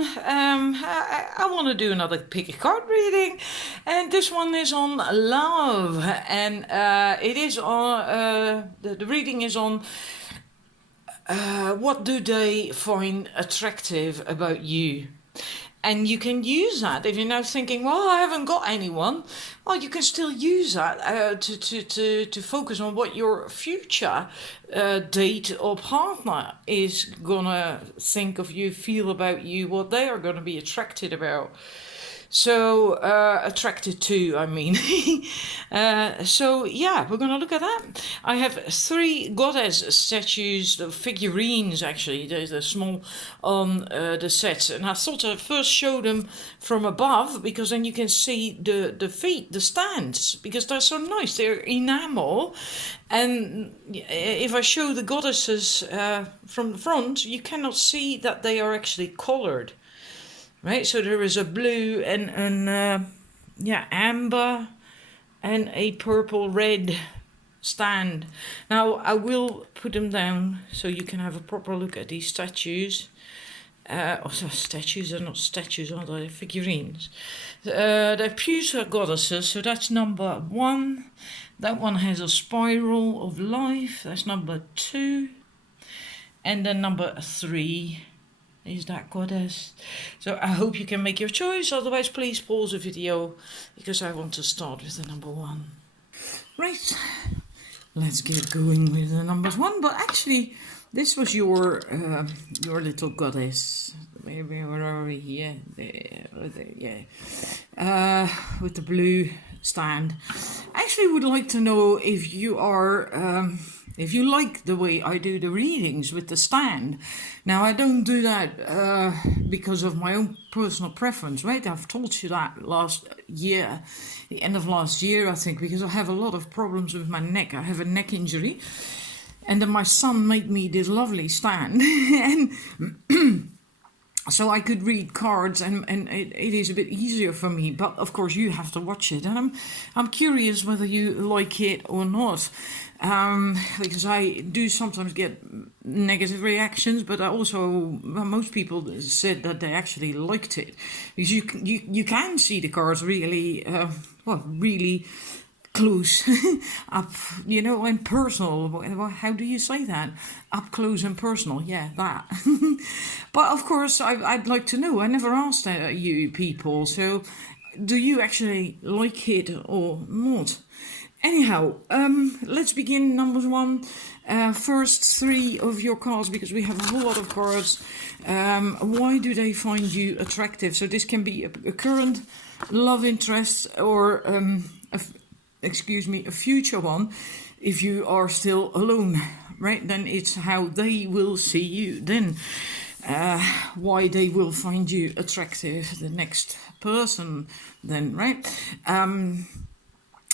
everyone. I want to do another pick a card reading, and this one is on love, and it is on the reading is on what do they find attractive about you. And you can use that if you're now thinking, well, I haven't got anyone. Well, you can still use that to focus on what your future date or partner is gonna think of you, feel about you, what they are gonna be attracted about. So attracted to, I mean. So yeah, we're gonna look at that. I have 3 goddess statues, the figurines actually, they're small on the set, and I thought I'd first show them from above because then you can see the feet, the stands, because they're so nice. They're enamel, and if I show the goddesses from the front, you cannot see that they are actually colored. Right, so there is a blue and amber and a purple red stand. Now I will put them down so you can have a proper look at these statues. Statues are not statues, are they? Figurines. They're pewter goddesses, so that's number 1. That one has a spiral of life. That's number 2. And then number 3. Is that goddess. So I hope you can make your choice, otherwise please pause the video because I want to start with the number 1. Right, let's get going with the numbers 1, but actually this was your little goddess. Maybe where are we? Yeah, there, yeah. With the blue stand. I actually would like to know if you are if you like the way I do the readings with the stand. Now, I don't do that because of my own personal preference, right? I've told you that last year, the end of last year, I think, because I have a lot of problems with my neck. I have a neck injury. And then my son made me this lovely stand. And so I could read cards, and it is a bit easier for me. But of course, you have to watch it, and I'm curious whether you like it or not, because I do sometimes get negative reactions. But I also, most people said that they actually liked it, because you can see the cards really really close up, and personal. How do you say that? Up close and personal. Yeah, that. But of course, I'd like to know. I never asked you people. So, do you actually like it or not? Anyhow, let's begin. Number 1. First 3 of your cards, because we have a whole lot of cards. Why do they find you attractive? So this can be a current love interest or a future one. If you are still alone, right, then it's how they will see you. Then why they will find you attractive, the next person, then, right?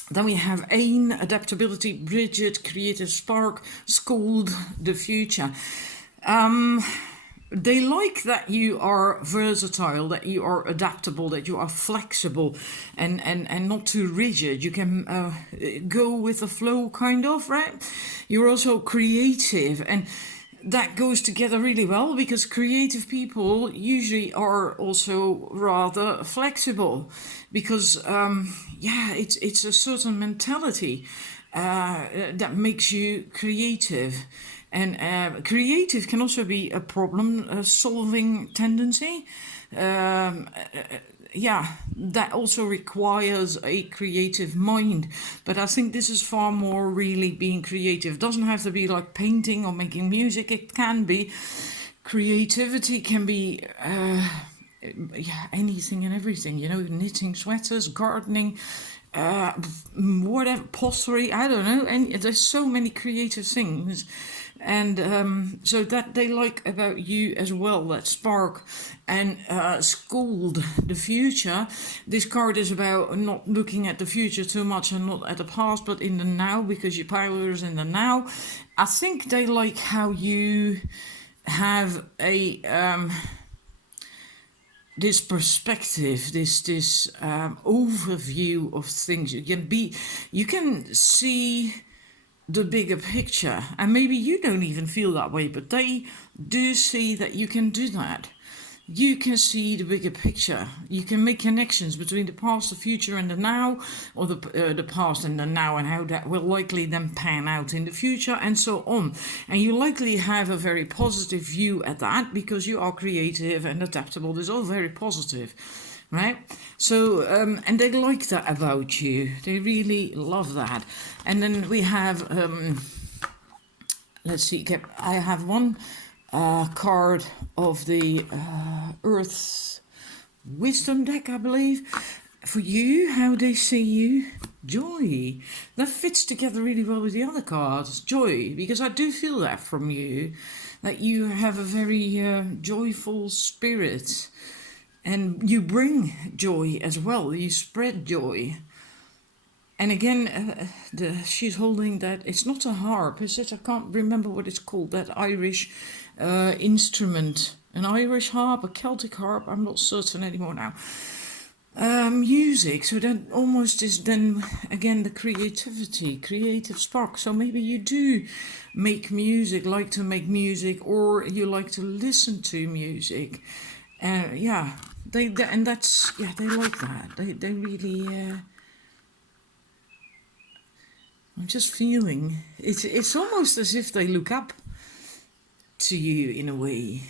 Then we have Ain, adaptability, Bridget, creative spark, scold, the future. They like that you are versatile, that you are adaptable, that you are flexible and not too rigid. You can go with the flow, kind of, right? You're also creative, and that goes together really well, because creative people usually are also rather flexible, because it's a certain mentality that makes you creative. And creative can also be a problem-solving tendency. That also requires a creative mind. But I think this is far more really being creative. It doesn't have to be like painting or making music. It can be. Creativity can be anything and everything. Knitting sweaters, gardening, whatever, pottery, I don't know. And there's so many creative things. And so that they like about you as well, that spark. And scold, the future. This card is about not looking at the future too much and not at the past, but in the now, because your power is in the now. I think they like how you have a this perspective, this overview of things. You can see the bigger picture, and maybe you don't even feel that way, but they do see that you can do that. you can see the bigger picture. You can make connections between the past, the future, and the now, or the past and the now, and how that will likely then pan out in the future, and so on. And you likely have a very positive view at that because you are creative and adaptable. This is all very positive, right? So, and they like that about you. They really love that. And then we have, let's see, I have one card of the Earth's Wisdom deck, I believe. For you, how they see you, joy. That fits together really well with the other cards, joy, because I do feel that from you, that you have a very joyful spirit, and you bring joy as well. You spread joy. And again, she's holding that, it's not a harp, is it? I can't remember what it's called, that Irish instrument. An Irish harp, a Celtic harp, I'm not certain anymore now. Music, so that almost is then, again, the creative spark. So maybe you do make music, like to make music, or you like to listen to music. Yeah, they and that's, yeah, they like that. They really... I'm just feeling it's almost as if they look up to you in a way.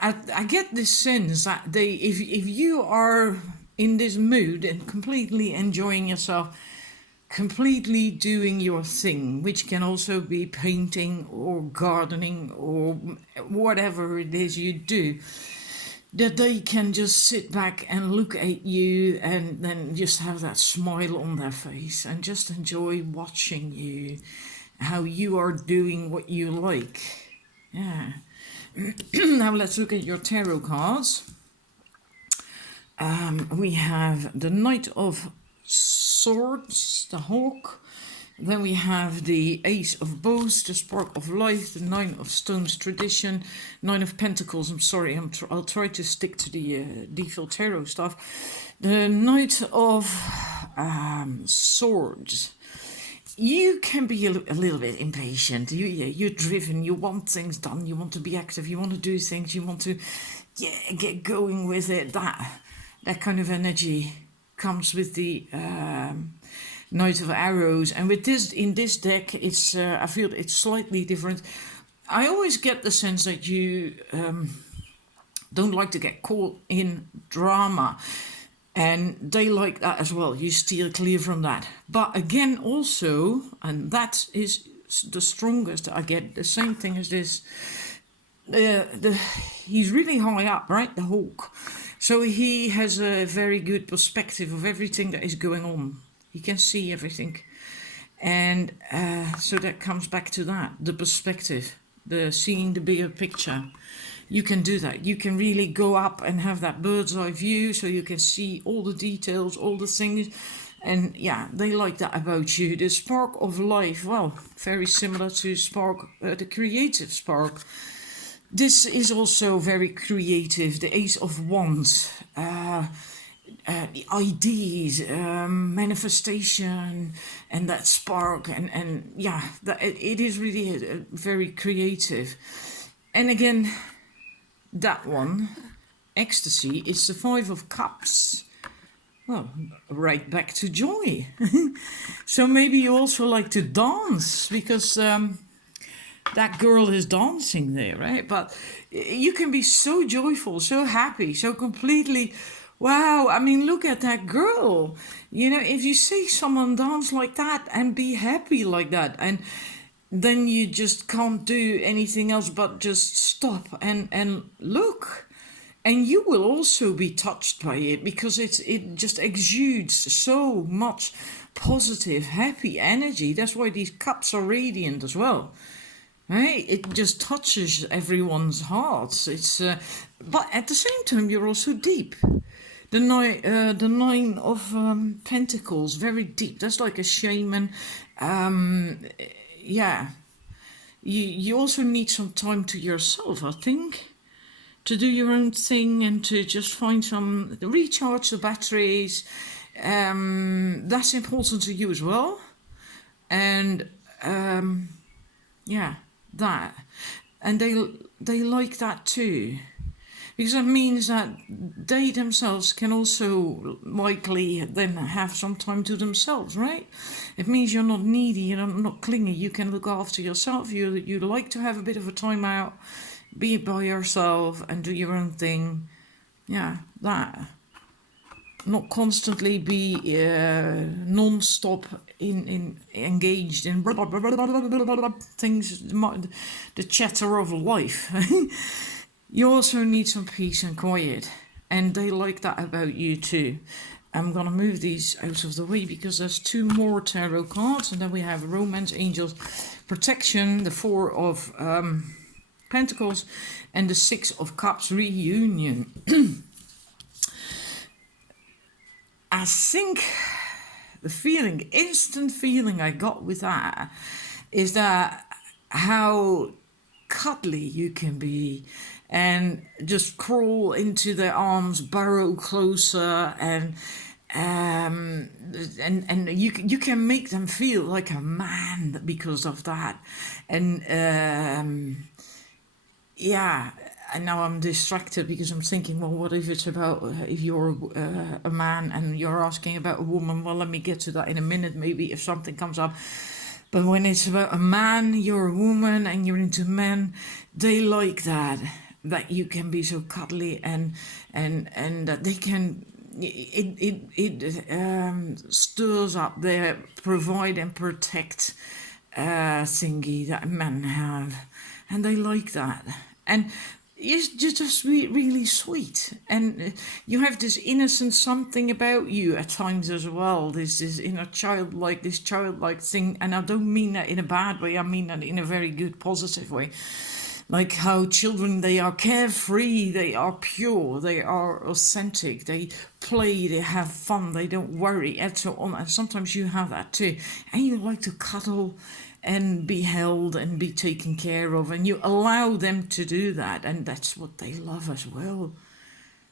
I get this sense that if you are in this mood and completely enjoying yourself, completely doing your thing, which can also be painting or gardening or whatever it is you do, that they can just sit back and look at you and then just have that smile on their face and just enjoy watching you, how you are doing what you like. Yeah. Now let's look at your tarot cards. We have the Knight of Swords, the Hawk. Then we have the Ace of Bows, the Spark of Life, the Nine of Stones, Tradition, Nine of Pentacles. I'm sorry, I'll try to stick to the default tarot stuff. The Knight of Swords. You can be a little bit impatient. You're driven. You want things done. You want to be active. You want to do things. You want to get going with it. That kind of energy comes with the Knight of Arrows, and with this in this deck, it's I feel it's slightly different. I always get the sense that you don't like to get caught in drama, and they like that as well. You steer clear from that. But again, also, and that is the strongest I get. The same thing as this. He's really high up, right? The Hawk. So he has a very good perspective of everything that is going on. He can see everything. And so that comes back to that, the perspective, the seeing the bigger picture. You can do that. You can really go up and have that bird's eye view, so you can see all the details, all the things. And yeah, they like that about you. The Spark of Life, well, very similar to Spark, the creative spark. This is also very creative. The Ace of Wands. The ideas, manifestation, and that spark, and yeah, it is really very creative. And again, that one, ecstasy, it's the Five of Cups. Well, right back to joy. So maybe you also like to dance, because that girl is dancing there, right? But you can be so joyful, so happy, so completely... Wow, I mean, look at that girl. You know, if you see someone dance like that and be happy like that, and then you just can't do anything else but just stop and look. And you will also be touched by it, because it just exudes so much positive, happy energy. That's why these cups are radiant as well. Right? It just touches everyone's hearts. It's but at the same time, you're also deep. The Nine of Pentacles, very deep. That's like a shaman. Yeah. You also need some time to yourself, I think, to do your own thing and to just find some... recharge the batteries. That's important to you as well. And, yeah, that. And they like that too. because that means that they themselves can also likely then have some time to themselves, right? It means you're not needy, you're not clingy, you can look after yourself, you like to have a bit of a time out, be by yourself and do your own thing. Yeah, that. Not constantly be non-stop in engaged in blah, blah, blah, blah, blah, blah, blah, things, the chatter of life. You also need some peace and quiet, and they like that about you too. I'm gonna move these out of the way because there's two more tarot cards, and then we have Romance, Angels, Protection, the Four of Pentacles, and the Six of Cups, Reunion. I think the instant feeling I got with that is that how cuddly you can be and just crawl into their arms, burrow closer, and you can make them feel like a man because of that. And yeah. And now I'm distracted because I'm thinking, well, what if it's about if you're a man and you're asking about a woman? Well, let me get to that in a minute, maybe if something comes up. But when it's about a man, you're a woman, and you're into men, they like that you can be so cuddly and that they can. It stirs up their provide and protect thingy that men have, and they like that. And you're just really sweet, and you have this innocent something about you at times as well. This inner childlike thing, and I don't mean that in a bad way. I mean that in a very good, positive way. Like how children, they are carefree, they are pure, they are authentic, they play, they have fun, they don't worry, and so on. And sometimes you have that too, and you like to cuddle and be held and be taken care of, and you allow them to do that, and that's what they love as well.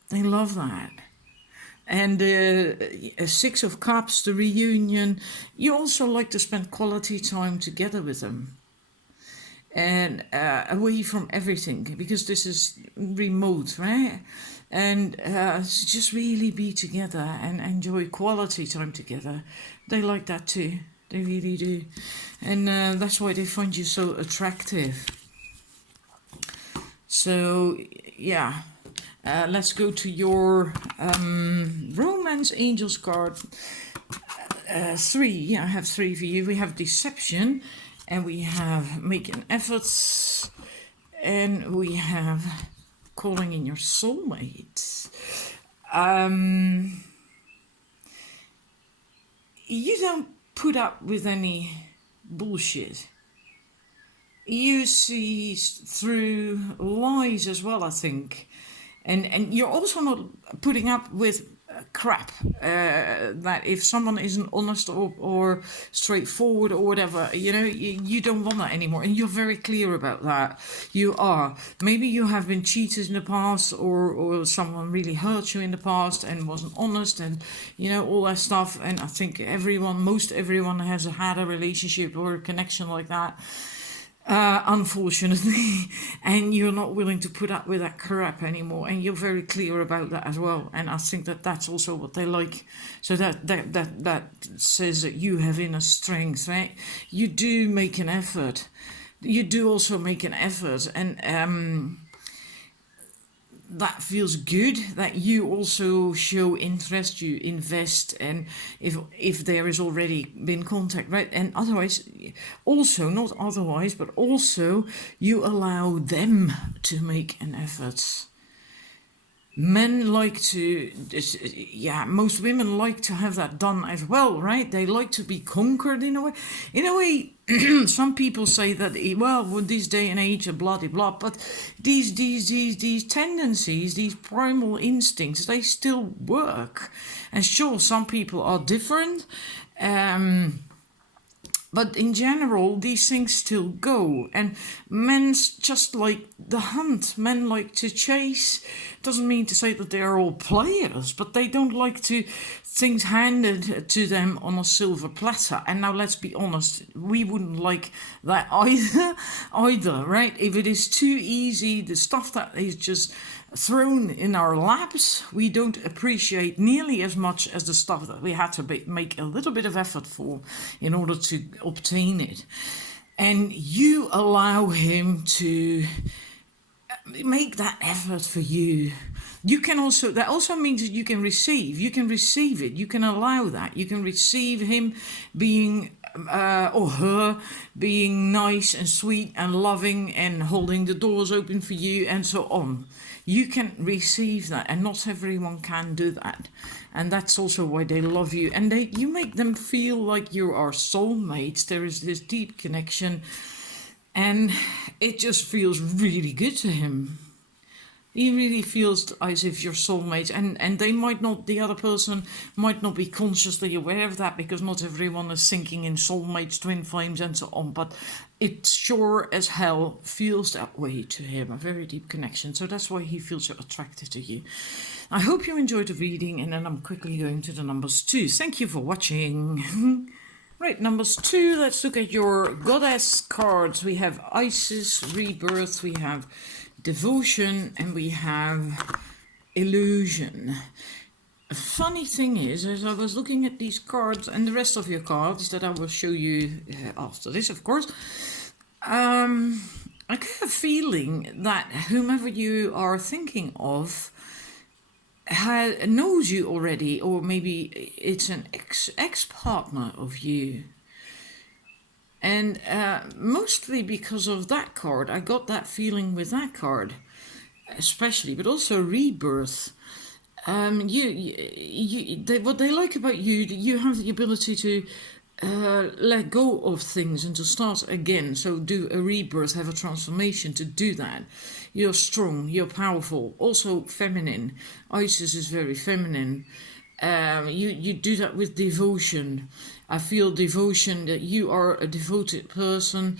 They love that. And Six of Cups, the reunion, you also like to spend quality time together with them and away from everything, because this is remote, right? And just really be together and enjoy quality time together. They like that too. They really do. And that's why they find you so attractive. So, yeah. Let's go to your Romance Angels card. 3. Yeah, I have 3 for you. We have Deception. And we have Making Efforts. And we have Calling in Your Soulmate. You don't put up with any bullshit. You see through lies as well, I think. And you're also not putting up with crap. That if someone isn't honest or straightforward or whatever, you don't want that anymore. And you're very clear about that. You are. Maybe you have been cheated in the past, or someone really hurt you in the past and wasn't honest, and all that stuff. And I think most everyone has had a relationship or a connection like that. Unfortunately, and you're not willing to put up with that crap anymore, and you're very clear about that as well. And I think that's also what they like. So that says that you have inner strength, right? You do make an effort. You do also make an effort, and that feels good, that you also show interest, you invest, and if there has already been contact, right? And otherwise, also, not otherwise, but also you allow them to make an effort. Men like to, most women like to have that done as well, right? They like to be conquered in a way. In a way, some people say that, well, with this day and age, blah, blah, blah, but these tendencies, these primal instincts, they still work. And sure, some people are different, but in general, these things still go. And men just like the hunt. Men like to chase. Doesn't mean to say that they are all players, but they don't like to things handed to them on a silver platter. And now let's be honest, we wouldn't like that either, right? If it is too easy, the stuff that is just thrown in our laps, we don't appreciate nearly as much as the stuff that we had to make a little bit of effort for in order to obtain it. And you allow him to make that effort for you. You can also, that also means that you can receive it, you can allow that, you can receive him being or her being nice and sweet and loving and holding the doors open for you and so on. You can receive that, and not everyone can do that. And that's also why they love you. And you make them feel like you are soulmates. There is this deep connection, and it just feels really good to him. He really feels as if you're soulmates, and they might not, the other person might not be consciously aware of that, because not everyone is thinking in soulmates, twin flames and so on, but it sure as hell feels that way to him, a very deep connection. So that's why he feels so attracted to you. I hope you enjoyed the reading, and then I'm quickly going to the numbers 2. Thank you for watching. Right, numbers 2, let's look at your goddess cards. We have Isis, Rebirth, we have Devotion, and we have Illusion. A funny thing is, as I was looking at these cards and the rest of your cards that I will show you after this, of course, I get a feeling that whomever you are thinking of knows you already, or maybe it's an ex-partner of you. And mostly because of that card, I got that feeling with that card, especially, but also Rebirth. What they like about you, you have the ability to let go of things and to start again. So do a rebirth, have a transformation to do that. You're strong, you're powerful, also feminine. Isis is very feminine. You do that with devotion. I feel devotion, that you are a devoted person,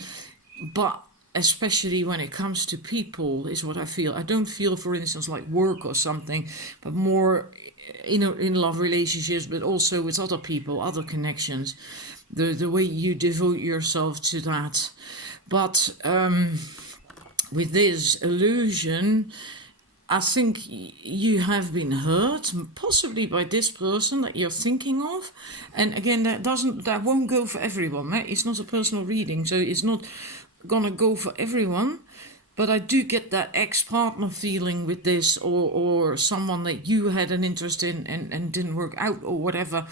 but especially when it comes to people is what I feel. I don't feel, for instance, like work or something, but more in love relationships, but also with other people, other connections, the way you devote yourself to that. But with this Illusion, I think you have been hurt, possibly by this person that you're thinking of. And again, that won't go for everyone. Right? It's not a personal reading, so it's not gonna go for everyone. But I do get that ex-partner feeling with this, or someone that you had an interest in and didn't work out or whatever.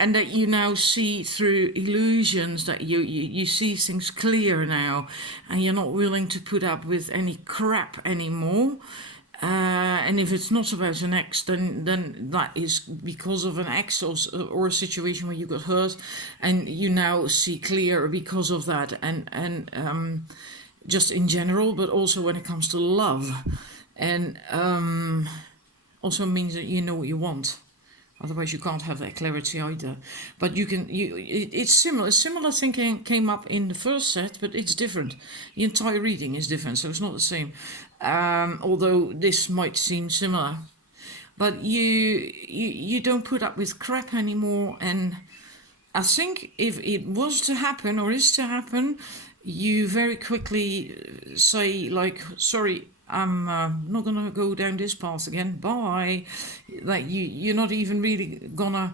And that you now see through illusions, that you see things clear now, and you're not willing to put up with any crap anymore. And if it's not about an ex, then that is because of an ex or a situation where you got hurt, and you now see clear because of that, and just in general, but also when it comes to love, and also means that you know what you want. Otherwise, you can't have that clarity either. But it's similar. Similar thinking came up in the first set, but it's different. The entire reading is different, so it's not the same. Although this might seem similar. But you don't put up with crap anymore. And I think if it was to happen, or is to happen, you very quickly say, like, sorry, I'm not going to go down this path again, bye. Like you're not even really going to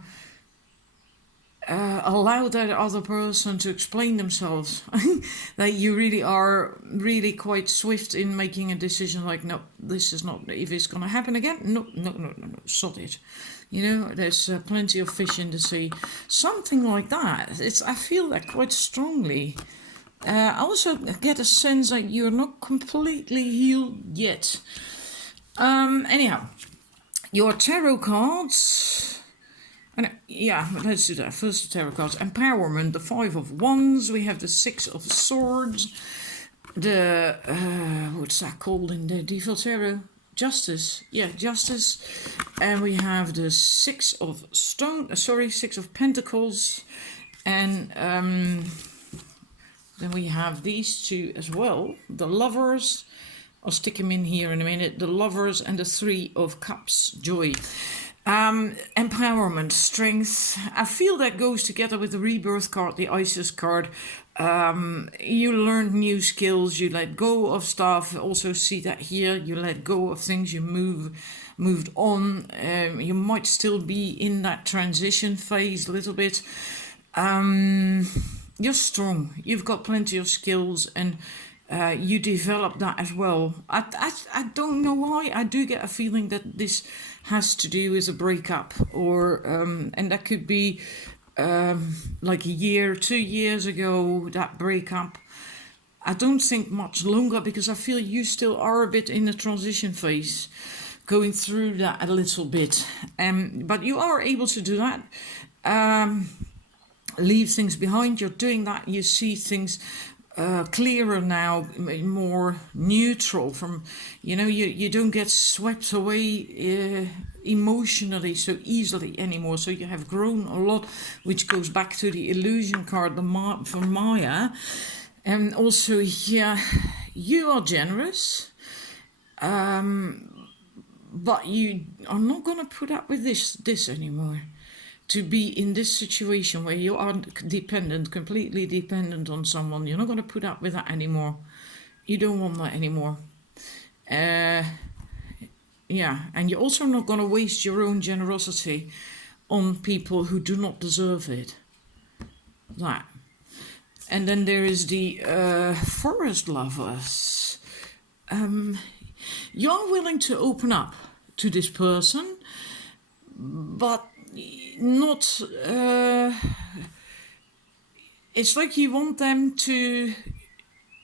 allow that other person to explain themselves. That you really are really quite swift in making a decision, like, no, this is not, if it's going to happen again, no, sod it. You know, there's plenty of fish in the sea. Something like that. I feel that quite strongly. I also get a sense that you're not completely healed yet. Anyhow, your tarot cards. And yeah, let's do that. First, the tarot cards. Empowerment, the 5 of Wands. We have the 6 of Swords. The, what's that called in the default tarot? Justice. Yeah, Justice. And we have the 6 of 6 of Pentacles. And, Then we have these two as well. The Lovers. I'll stick them in here in a minute. The Lovers and the Three of Cups. Joy. Empowerment, strength. I feel that goes together with the Rebirth card, the Isis card. You learn new skills, you let go of stuff. Also see that here, you let go of things, you moved on. You might still be in that transition phase a little bit. You're strong, you've got plenty of skills, and you develop that as well. I don't know why, I do get a feeling that this has to do with a breakup, or and that could be like a year, 2 years ago, that breakup. I don't think much longer, because I feel you still are a bit in the transition phase, going through that a little bit. But you are able to do that. Leave things behind. You're doing that. You see things clearer now, more neutral. From you don't get swept away emotionally so easily anymore. So you have grown a lot, which goes back to the illusion card, from Maya. And also here, you are generous, but you are not going to put up with this anymore. To be in this situation where you are completely dependent on someone, you're not going to put up with that anymore. You don't want that anymore. Yeah, and you're also not going to waste your own generosity on people who do not deserve it. That. And then there is the Forest Lovers. You're willing to open up to this person, but not it's like you want them to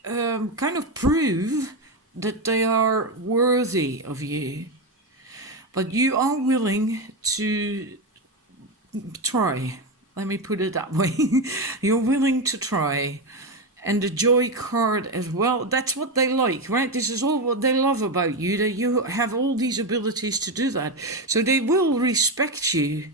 kind of prove that they are worthy of you, but you are willing to try. Let me put it that way. You're willing to try. And the Joy card as well, that's what they like, right? This is all what they love about you, that you have all these abilities to do that. So they will respect you.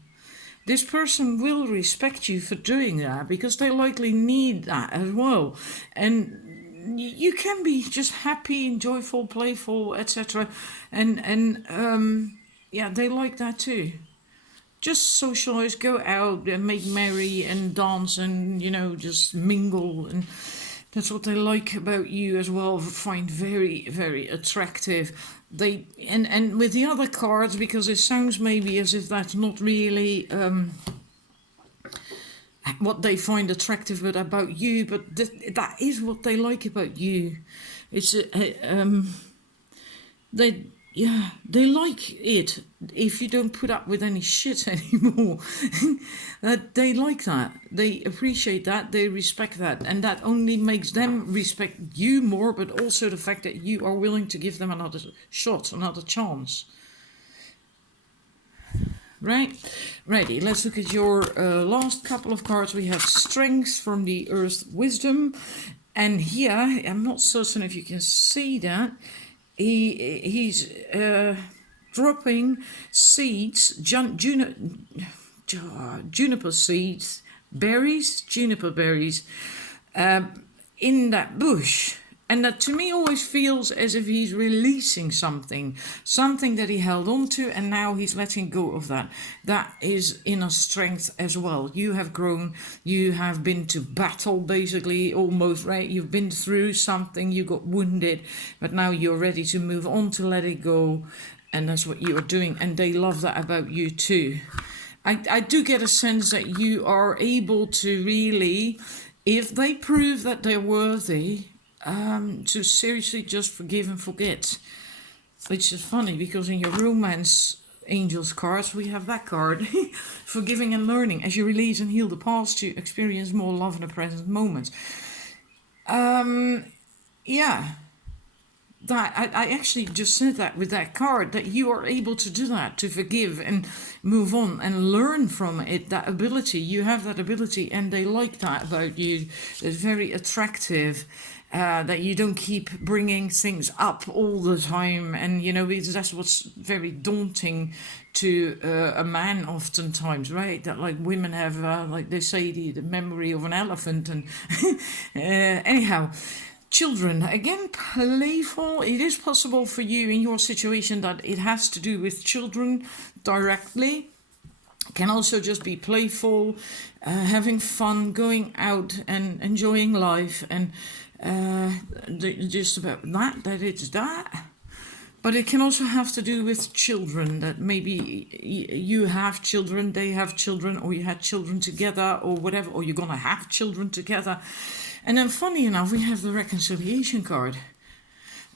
This person will respect you for doing that, because they likely need that as well. And you can be just happy and joyful, playful, etc. And yeah, they like that too. Just socialize, go out and make merry and dance and, just mingle. And that's what they like about you as well, find very, very attractive. And with the other cards, because it sounds maybe as if that's not really what they find attractive about you, but that is what they like about you. It's they like it if you don't put up with any shit anymore. They like that. They appreciate that. They respect that. And that only makes them respect you more, but also the fact that you are willing to give them another shot, another chance. Right? Righty, let's look at your last couple of cards. We have Strength from the Earth Wisdom. And here, I'm not certain if you can see that, he's dropping seeds, juniper seeds, juniper berries, in that bush. And that to me always feels as if he's releasing something that he held on to, and now he's letting go of that. That is inner strength as well. You have grown, you have been to battle basically, almost, right? You've been through something, you got wounded, but now you're ready to move on, to let it go, and that's what you are doing, and they love that about you too. I do get a sense that you are able to really, if they prove that they're worthy, to seriously just forgive and forget. Which is funny, because in your romance angels cards, we have that card. Forgiving and learning. As you release and heal the past, you experience more love in the present moment. Yeah. That I actually just said that with that card, that you are able to do that, to forgive and move on and learn from it, that ability. You have that ability, and they like that about you. It's very attractive. that you don't keep bringing things up all the time. And, because that's what's very daunting to a man oftentimes, right? That like women have, like they say, the memory of an elephant. And anyhow, children, again, playful. It is possible for you in your situation that it has to do with children directly. Can also just be playful, having fun, going out and enjoying life, and just about that it's that. But it can also have to do with children, that maybe you have children, they have children, or you had children together, or whatever, or you're going to have children together. And then funny enough, we have the reconciliation card.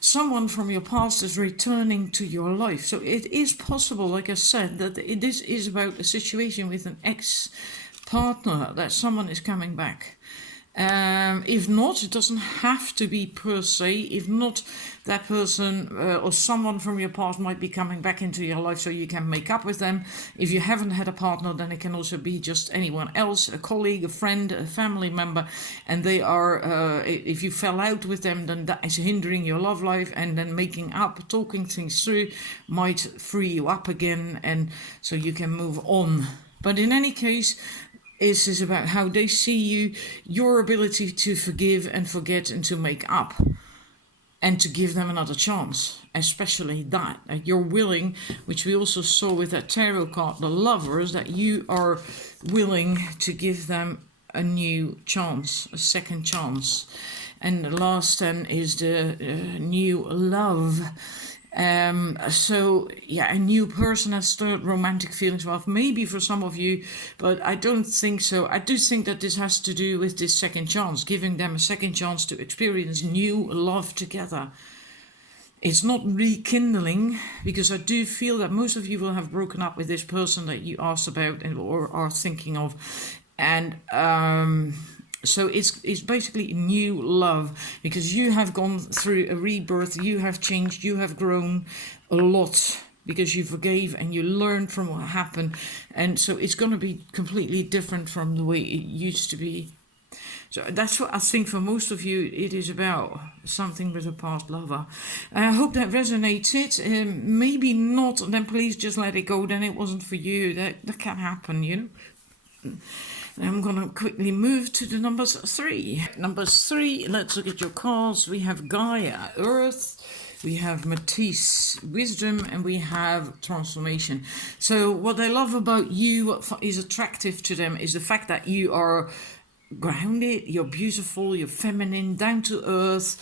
Someone from your past is returning to your life. So it is possible, like I said, that this is about a situation with an ex-partner, that someone is coming back. If not, it doesn't have to be per se. If not, that person or someone from your past might be coming back into your life so you can make up with them. If you haven't had a partner, then it can also be just anyone else, a colleague, a friend, a family member, and they are, if you fell out with them, then that is hindering your love life, and then making up, talking things through might free you up again, and so you can move on. But in any case, this is about how they see you, your ability to forgive and forget and to make up, and to give them another chance, especially that you're willing, which we also saw with that tarot card, the Lovers, that you are willing to give them a new chance, a second chance. And the last then is the new love. So yeah, a new person has started romantic feelings. Well, maybe for some of you, but I don't think so. I do think that this has to do with this second chance, giving them a second chance to experience new love together. It's not rekindling, because I do feel that most of you will have broken up with this person that you asked about or are thinking of, and so it's basically new love, because you have gone through a rebirth, you have changed, you have grown a lot, because you forgave and you learned from what happened, and so it's going to be completely different from the way it used to be. So that's what I think for most of you it is about, something with a past lover. I hope that resonated. Maybe not, then please just let it go, then it wasn't for you. That can happen, I'm going to quickly move to the numbers 3. Number 3, let's look at your cards. We have Gaia, Earth. We have Matisse, Wisdom, and we have Transformation. So what I love about you, what is attractive to them, is the fact that you are grounded, you're beautiful, you're feminine, down to earth,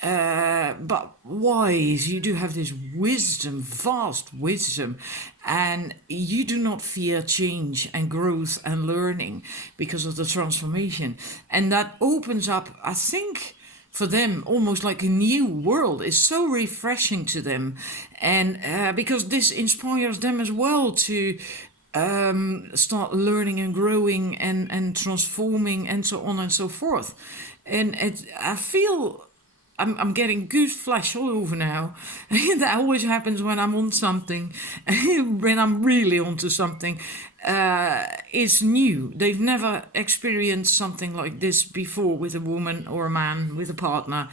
but wise. You do have this wisdom, vast wisdom, and you do not fear change and growth and learning because of the transformation. And that opens up, I think, for them almost like a new world. It's so refreshing to them, and because this inspires them as well to start learning and growing and transforming and so on and so forth. And I feel I'm getting goose flesh all over now. That always happens when I'm on something, when I'm really onto something. It's new. They've never experienced something like this before with a woman or a man, with a partner.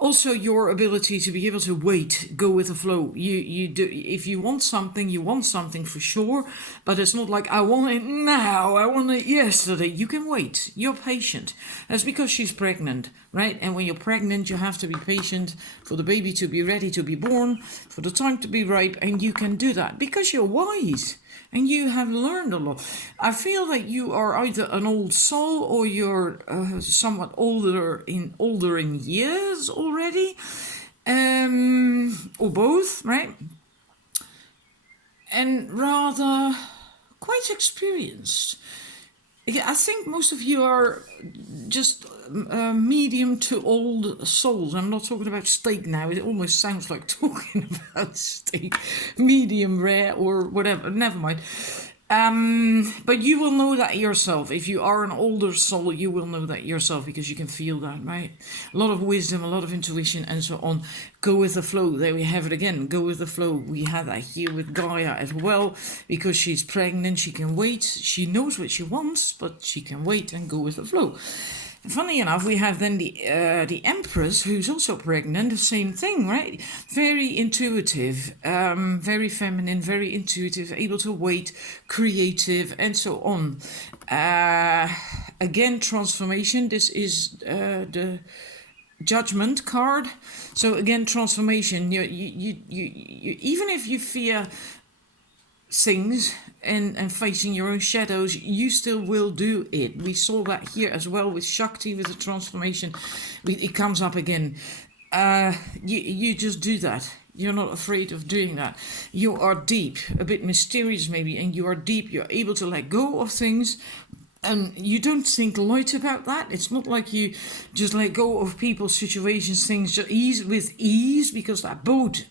Also, your ability to be able to wait, go with the flow. You do. If you want something for sure. But it's not like I want it now, I want it yesterday. You can wait. You're patient. That's because she's pregnant, right? And when you're pregnant, you have to be patient for the baby to be ready to be born, for the time to be ripe, and you can do that because you're wise. And you have learned a lot. I feel that you are either an old soul or you're somewhat older in years already, or both, right? And rather quite experienced. I think most of you are just medium to old souls. I'm not talking about steak now. It almost sounds like talking about steak. Medium rare or whatever. Never mind. But you will know that yourself. If you are an older soul, you will know that yourself because you can feel that, right? A lot of wisdom, a lot of intuition, and so on. Go with the flow. There we have it again. Go with the flow. We have that here with Gaia as well, because she's pregnant. She can wait. She knows what she wants, but she can wait and go with the flow. Funny enough, we have then the Empress, who's also pregnant. The same thing, right? Very intuitive, very feminine, very intuitive, able to wait, creative, and so on. Again, transformation. This is the Judgment card. So again, transformation. You even if you fear things and facing your own shadows, you still will do it. We saw that here as well with Shakti, with the transformation. It comes up again. You just do that. You're not afraid of doing that. You are deep, a bit mysterious maybe, and you are deep. You're able to let go of things. And you don't think light about that. It's not like you just let go of people, situations, things just with ease, because that boat,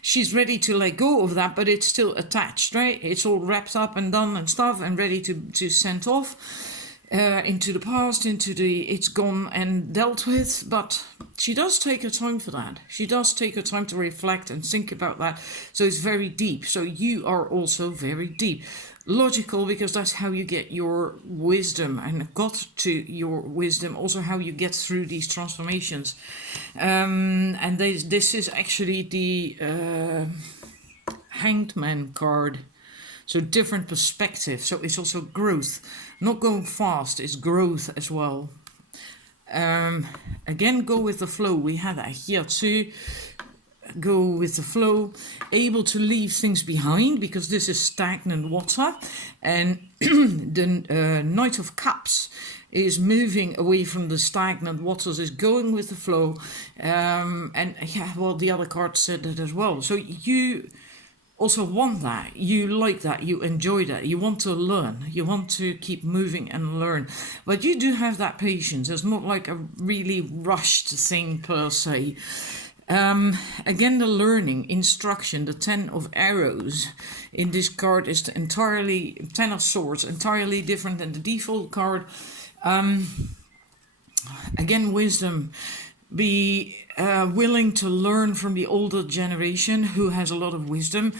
she's ready to let go of that, but it's still attached, right? It's all wrapped up and done and stuff and ready to send off into the past, it's gone and dealt with. But she does take her time for that. She does take her time to reflect and think about that. So it's very deep. So you are also very deep. Logical, because that's how you get your wisdom and got to your wisdom, also how you get through these transformations. And this is actually the Hanged Man card. So different perspective. So it's also growth. Not going fast, it's growth as well. Again, go with the flow. We had that here too. Go with the flow, able to leave things behind, because this is stagnant water. And the Knight of Cups is moving away from the stagnant waters, is going with the flow. And yeah, well, the other card said that as well. So you also want that, you like that, you enjoy that, you want to learn, you want to keep moving and learn. But you do have that patience. It's not like a really rushed thing per se. Again, the learning, instruction, the 10 of arrows in this card is entirely, 10 of swords, entirely different than the default card. Again, wisdom, be willing to learn from the older generation who has a lot of wisdom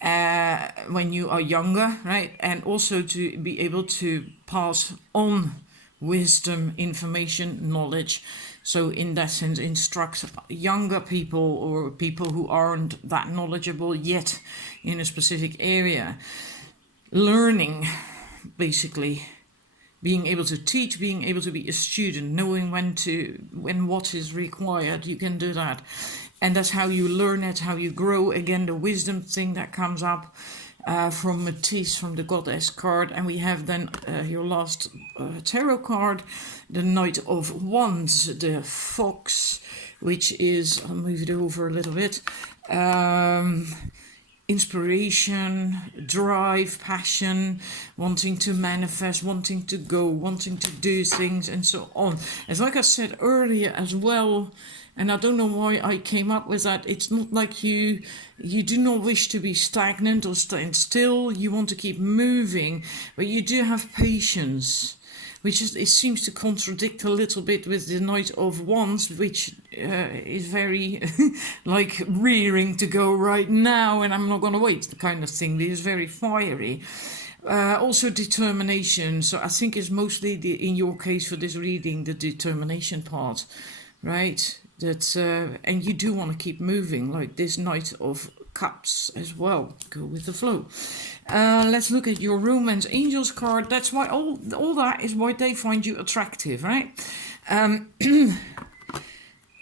when you are younger, right? And also to be able to pass on wisdom, information, knowledge. So in that sense, instruct younger people or people who aren't that knowledgeable yet in a specific area. Learning, basically. Being able to teach, being able to be a student, knowing when what is required, you can do that. And that's how you learn it, how you grow. Again, the wisdom thing that comes up from Matisse, from the Goddess card. And we have then your last tarot card, the Knight of Wands, the Fox, which is, I'll move it over a little bit, inspiration, drive, passion, wanting to manifest, wanting to go, wanting to do things, and so on. As like I said earlier as well, and I don't know why I came up with that, it's not like you do not wish to be stagnant or stand still, you want to keep moving, but you do have patience, which is, it seems to contradict a little bit with the Knight of Wands, which is very like rearing to go right now and I'm not going to wait, the kind of thing. It is very fiery. Also determination. So I think it's mostly, in your case for this reading, the determination part, right? That and you do want to keep moving, like this Knight of Cups as well. Go with the flow. Let's look at your Romance Angels card. That's why all that is why they find you attractive, right?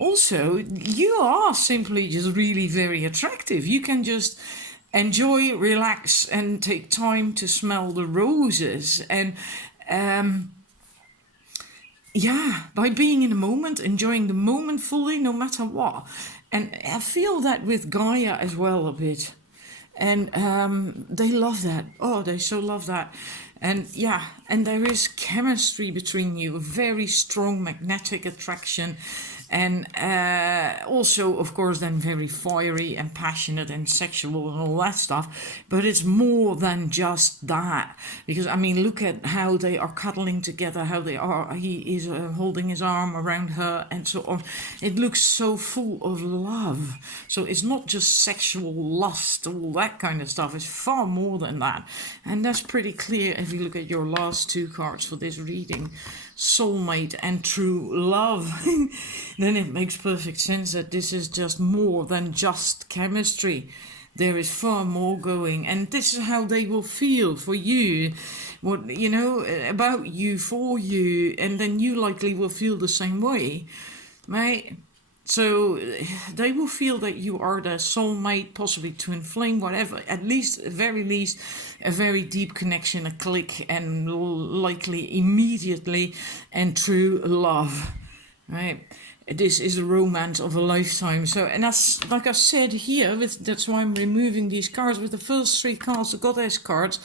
Also, you are simply just really very attractive. You can just enjoy, relax, and take time to smell the roses. And yeah, by being in the moment, enjoying the moment fully, no matter what. And I feel that with Gaia as well a bit. And they love that. Oh, they so love that. And yeah, and there is chemistry between you, a very strong magnetic attraction. And also, of course, then very fiery and passionate and sexual and all that stuff. But it's more than just that. Because, I mean, look at how they are cuddling together, how they are. He is holding his arm around her and so on. It looks so full of love. So it's not just sexual lust, all that kind of stuff. It's far more than that. And that's pretty clear if you look at your last two cards for this reading. soulmate and true love, then it makes perfect sense that this is just more than just chemistry. There is far more going, and this is how they will feel for you, what you know about you, for you, and then you likely will feel the same way, right? So they will feel that you are their soulmate, possibly twin flame, whatever. At least, at very least, a very deep connection, a click, and likely immediately and true love, right? This is the romance of a lifetime. So, and that's like I said here. That's why I'm removing these cards with the first three cards, the goddess cards.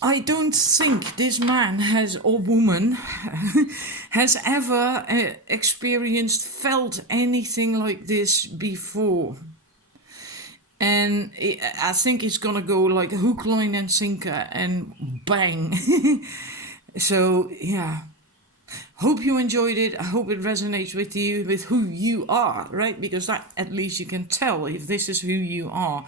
I don't think this man has, or woman has ever experienced, felt anything like this before. And I think it's gonna go like hook, line, and sinker, and bang. So yeah. Hope you enjoyed it. I hope it resonates with you, with who you are, right? Because that at least you can tell if this is who you are.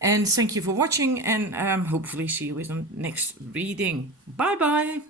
And thank you for watching, and hopefully see you with the next reading. Bye bye.